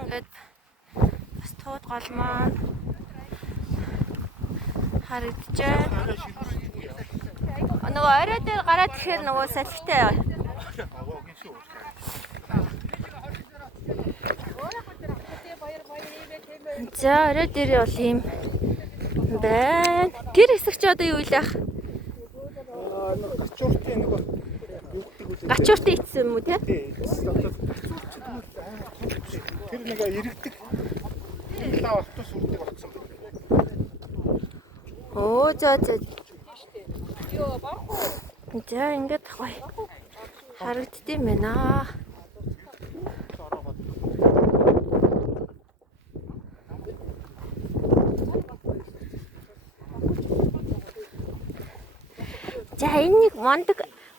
ингээд бас тууд гол маань харагдчихэ. Нөгөө орой дээр гараад ирэхээр нөгөө салхитай. За орой дээр бол юм байна. Тэр хэсэг чи одоо юу вэ ах? Гачууртын нөгөө Гачууртын ийцсэн юм уу тий? Тэр нэг иргэдэг. Лав автобус үрдэг болсон. Оо за. За ингээд гоё харагддсан байна. За энэ нэг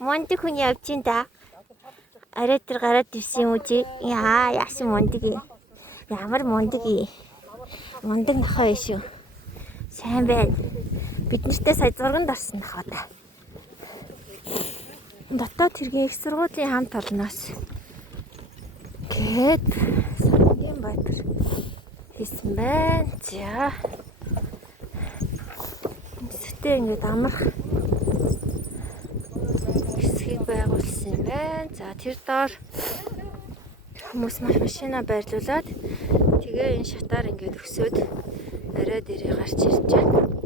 мондөг хүн явж ин да. Арай тэр гараад ирсэн юм уу чи? Яасан мондөг ээ. Ямар мондөг ээ. Мондөг нохоо ээ шүү. Сайн байна. Бид нартай сая зурганд орсон нохоо та. Дотоод хэргийн их сургуулийн хамт олноос. Гэт Сангийн Баатар хийсэн байна. За. Тэсгтээ ингээд амрах хэсгийг байгуулсан юм байна. За тэр доор хүмүүс машина байрлуулад тэгээ энэ шатаар ингээд өсөөд орой дээрээ гарч ирж байна.